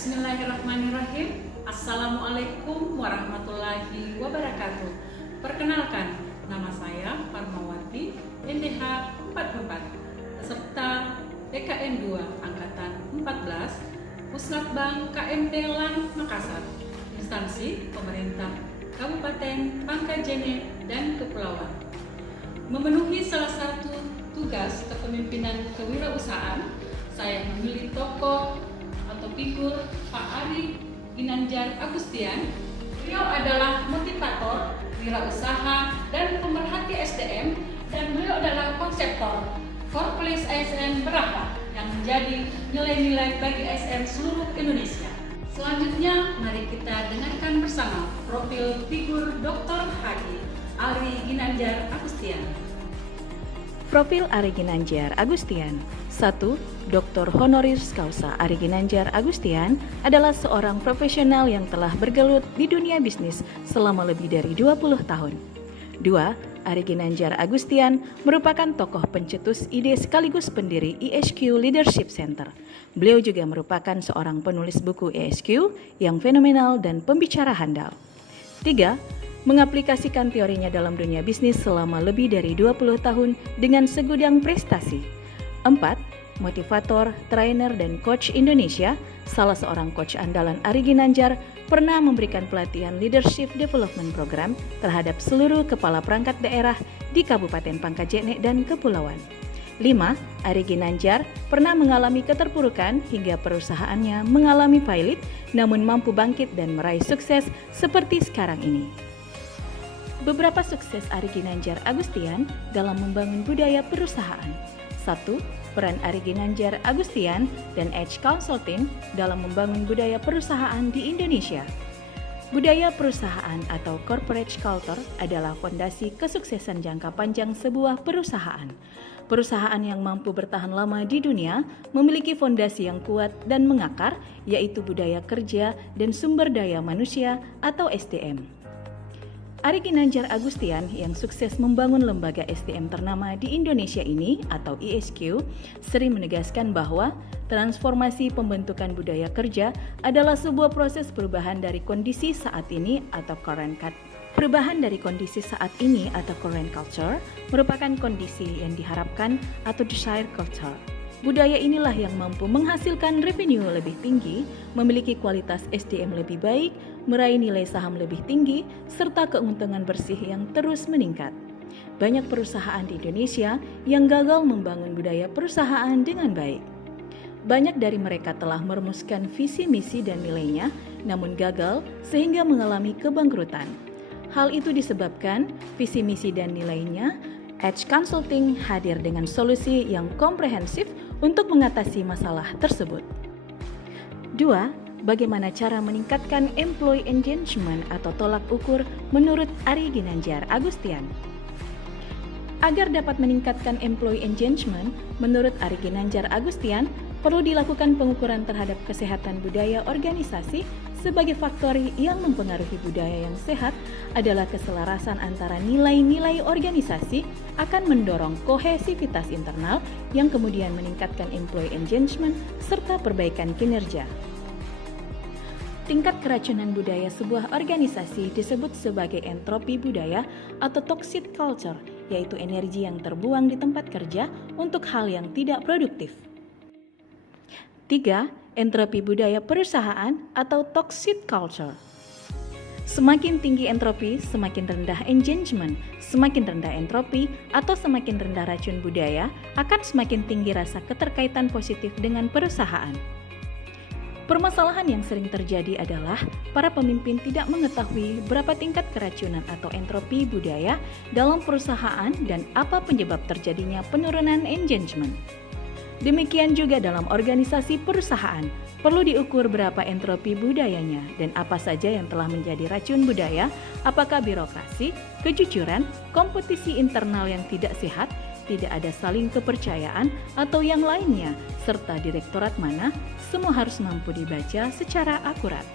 Bismillahirrahmanirrahim. Assalamualaikum warahmatullahi wabarakatuh. Perkenalkan, nama saya Parmawati, NDH 44, peserta PKN 2 Angkatan 14, Pusnatbang KMD LAN Makassar, instansi pemerintah Kabupaten Pangkajene dan Kepulauan. Memenuhi salah satu tugas kepemimpinan kewirausahaan, saya memilih tokoh atau figur Pak Ari Ginanjar Agustian. Beliau adalah motivator, wirausaha, dan pemerhati SDM, dan beliau adalah konseptor Core Place ASN berakhlak yang menjadi nilai-nilai bagi ASN seluruh Indonesia. Selanjutnya, mari kita dengarkan bersama profil figur Dr. Haji Ari Ginanjar Agustian. Profil Ari Ginanjar Agustian. 1. Dr. Honoris Causa Ari Ginanjar Agustian adalah seorang profesional yang telah bergelut di dunia bisnis selama lebih dari 20 tahun. 2. Ari Ginanjar Agustian merupakan tokoh pencetus ide sekaligus pendiri ISQ Leadership Center. Beliau juga merupakan seorang penulis buku ISQ yang fenomenal dan pembicara handal. 3. Mengaplikasikan teorinya dalam dunia bisnis selama lebih dari 20 tahun dengan segudang prestasi. 4. Motivator, trainer, dan coach Indonesia, salah seorang coach andalan Ari Ginanjar, pernah memberikan pelatihan Leadership Development Program terhadap seluruh kepala perangkat daerah di Kabupaten Pangkajene dan Kepulauan. 5. Ari Ginanjar pernah mengalami keterpurukan hingga perusahaannya mengalami pailit, namun mampu bangkit dan meraih sukses seperti sekarang ini. Beberapa sukses Ari Ginanjar Agustian dalam membangun budaya perusahaan. 1. Peran Ari Ginanjar Agustian dan Edge Consulting dalam membangun budaya perusahaan di Indonesia. Budaya perusahaan atau corporate culture adalah fondasi kesuksesan jangka panjang sebuah perusahaan. Perusahaan yang mampu bertahan lama di dunia memiliki fondasi yang kuat dan mengakar, yaitu budaya kerja dan sumber daya manusia atau SDM. Ari Ginanjar Agustian yang sukses membangun lembaga SDM ternama di Indonesia ini atau ISQ sering menegaskan bahwa transformasi pembentukan budaya kerja adalah sebuah proses perubahan dari kondisi saat ini atau current culture merupakan kondisi yang diharapkan atau desired culture. Budaya inilah yang mampu menghasilkan revenue lebih tinggi, memiliki kualitas SDM lebih baik, meraih nilai saham lebih tinggi, serta keuntungan bersih yang terus meningkat. Banyak perusahaan di Indonesia yang gagal membangun budaya perusahaan dengan baik. Banyak dari mereka telah merumuskan visi, misi, dan nilainya, namun gagal sehingga mengalami kebangkrutan. Hal itu disebabkan visi, misi, dan nilainya. Edge Consulting hadir dengan solusi yang komprehensif untuk mengatasi masalah tersebut. 2. Bagaimana cara meningkatkan employee engagement atau tolak ukur menurut Ari Ginanjar Agustian? Agar dapat meningkatkan employee engagement, menurut Ari Ginanjar Agustian, perlu dilakukan pengukuran terhadap kesehatan budaya organisasi. Sebagai faktor yang mempengaruhi budaya yang sehat adalah keselarasan antara nilai-nilai organisasi akan mendorong kohesivitas internal yang kemudian meningkatkan employee engagement serta perbaikan kinerja. Tingkat keracunan budaya sebuah organisasi disebut sebagai entropi budaya atau toxic culture, yaitu energi yang terbuang di tempat kerja untuk hal yang tidak produktif. 3. Entropi budaya perusahaan atau toxic culture. Semakin tinggi entropi, semakin rendah engagement. Semakin rendah entropi atau semakin rendah racun budaya, akan semakin tinggi rasa keterkaitan positif dengan perusahaan. Permasalahan yang sering terjadi adalah para pemimpin tidak mengetahui berapa tingkat keracunan atau entropi budaya dalam perusahaan dan apa penyebab terjadinya penurunan engagement. Demikian juga dalam organisasi perusahaan, perlu diukur berapa entropi budayanya dan apa saja yang telah menjadi racun budaya, apakah birokrasi, kejujuran, kompetisi internal yang tidak sehat, tidak ada saling kepercayaan, atau yang lainnya, serta direktorat mana, semua harus mampu dibaca secara akurat.